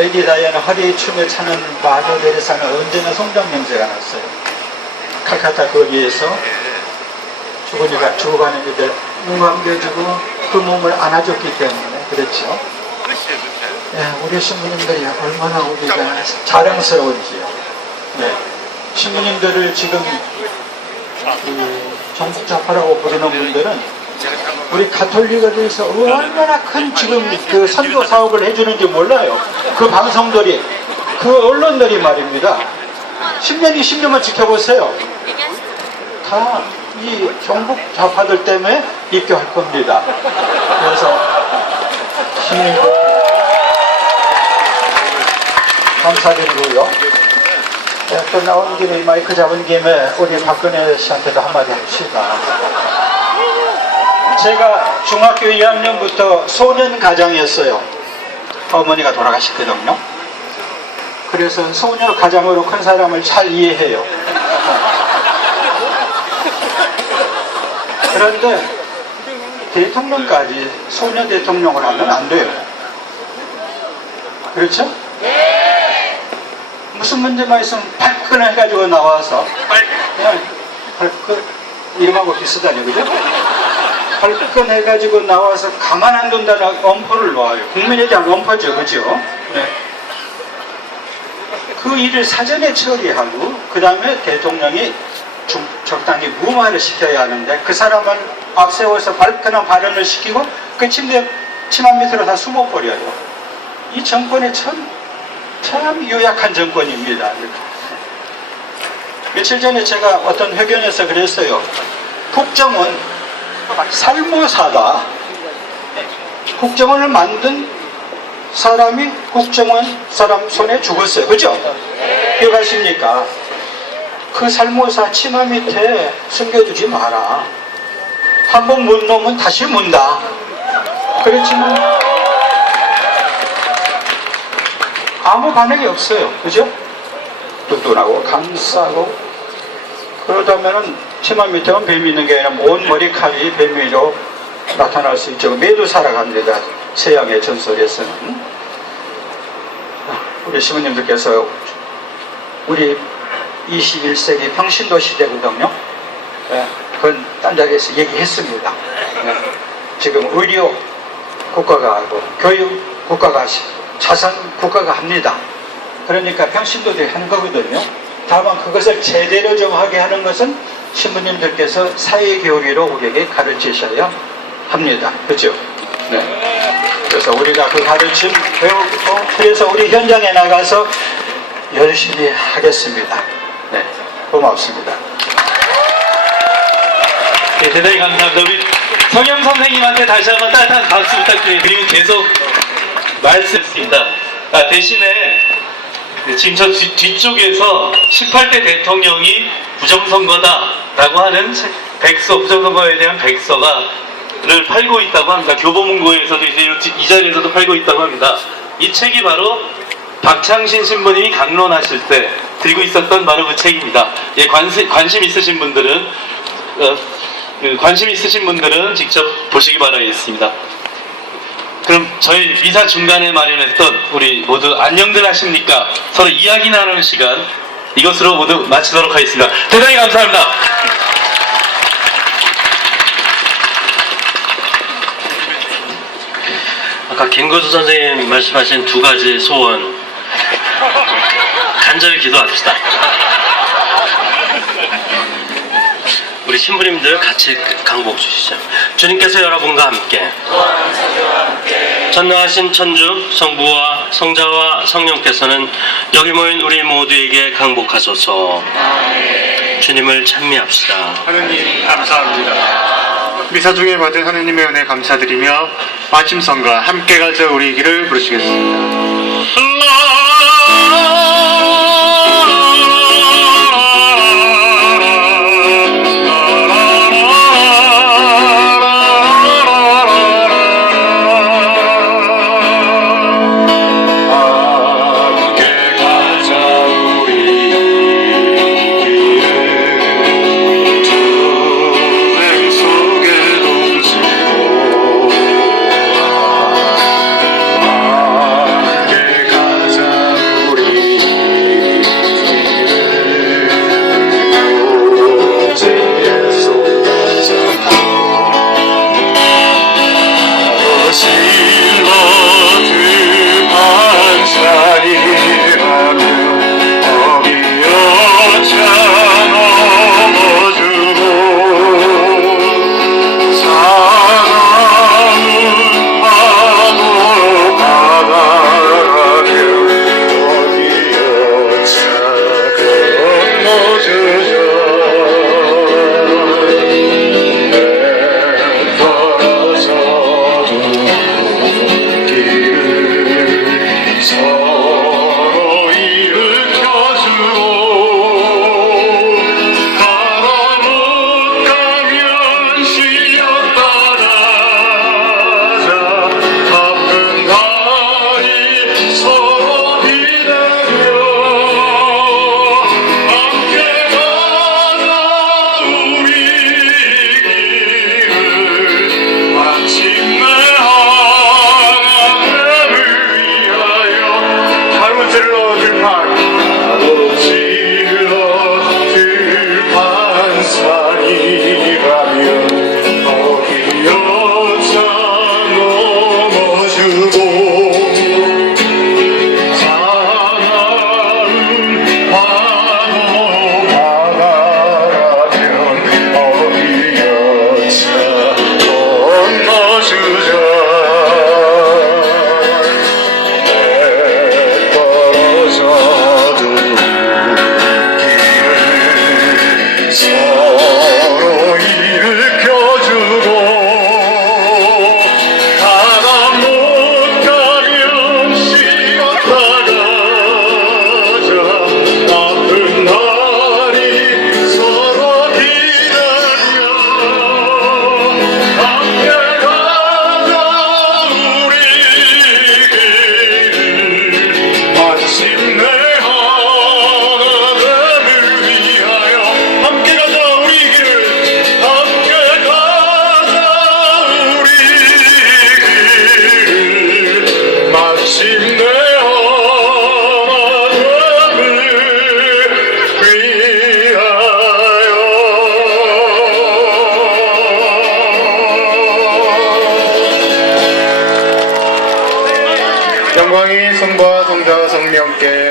레이디 다이애나 허리에 춤을 차는 마더 데레사는 언제나 송장 냄새가 났어요. 칼카타 거리에서 죽으니까 죽어가는 이들 눈 감겨주고 그 몸을 안아줬기 때문에 그렇죠. 예, 우리 신부님들이 얼마나 우리가 자랑스러운지요. 네. 신부님들을 지금 그 전국자파라고 부르는 분들은 우리 가톨릭에서 얼마나 큰 지금 그 선교 사업을 해주는지 몰라요. 그 방송들이, 그 언론들이 말입니다. 10년, 20년만 지켜보세요. 다이 경북 좌파들 때문에 입교할 겁니다. 그래서 감사드리고요. 네, 또 나온 김에 마이크 잡은 김에 우리 박근혜 씨한테도 한마디 합시다. 제가 중학교 2학년부터 소년 가장이었어요. 어머니가 돌아가셨거든요. 그래서 소녀 가장으로 큰 사람을 잘 이해해요. 그런데 대통령까지 소녀 대통령을 하면 안 돼요. 그렇죠? 무슨 문제만 있으면 발끈 해가지고 나와서 그냥 발끈 이름하고 비슷하죠, 그죠? 발끈해가지고 나와서 가만 안 둔다는 엄포를 놓아요. 국민에 대한 엄포죠, 그죠? 네. 그 일을 사전에 처리하고 그 다음에 대통령이 중- 적당히 무마를 시켜야 하는데 그 사람은 앞세워서 발끈한 발언을 시키고 그 침대 치마 밑으로 다 숨어버려요. 이 정권의 참, 참 유약한 정권입니다. 며칠 전에 제가 어떤 회견에서 그랬어요. 국정원 살모사다. 국정원을 만든 사람이 국정원 사람 손에 죽었어요. 그죠? 기억하십니까? 그 살모사 치마 밑에 숨겨두지 마라. 한 번 문 놈은 다시 문다. 그렇지만 아무 반응이 없어요. 그죠? 뚱뚱하고 감싸고 그러다면은 치마 밑에만 뱀이 있는 게 아니라 온 머리칼이 뱀이로 나타날 수 있죠. 매도 살아갑니다. 서양의 전설에서는. 우리 시부님들께서 우리 21세기 평신도 시대거든요. 예, 그건 딴 자리에서 얘기했습니다. 예, 지금 의료 국가가 하고 교육 국가가 하시고 자산 국가가 합니다. 그러니까 평신도들이 하는 거거든요. 다만 그것을 제대로 좀 하게 하는 것은 신부님들께서 사회교리로 우리에게 가르치셔야 합니다. 그죠? 네. 그래서 우리가 그 가르침 배우고 그래서 우리 현장에 나가서 열심히 하겠습니다. 네. 고맙습니다. 네, 대단히 감사합니다. 우리 성영 선생님한테 다시 한번 따뜻한 박수 부탁드립니다. 그리고 계속 말씀했습니다. 아, 대신에 지금 저 뒤, 뒤쪽에서 18대 대통령이 부정선거다라고 하는 책, 백서, 부정선거에 대한 백서가 를 팔고 있다고 합니다. 교보문고에서도 이제 이 자리에서도 팔고 있다고 합니다. 이 책이 바로 박창신 신부님이 강론하실 때 들고 있었던 바로 그 책입니다. 예, 관심, 관심 있으신 분들은 어, 그 관심 있으신 분들은 직접 보시기 바라겠습니다. 그럼 저희 미사 중간에 마련했던 우리 모두 안녕들 하십니까? 서로 이야기 나누는 시간 이것으로 모두 마치도록 하겠습니다. 대단히 감사합니다. 아까 김거수 선생님 말씀하신 두 가지 소원 간절히 기도합시다. 우리 신부님들 같이 강복 주시죠. 주님께서 여러분과 함께 전능하신 천주 성부와 성자와 성령께서는 여기 모인 우리 모두에게 강복하소서. 주님을 찬미합시다. 하느님 감사합니다. 미사 중에 받은 하느님의 은혜 감사드리며 마침성과 함께 가자 우리 길을 부르시겠습니다. 영광이 성과 성자 성령께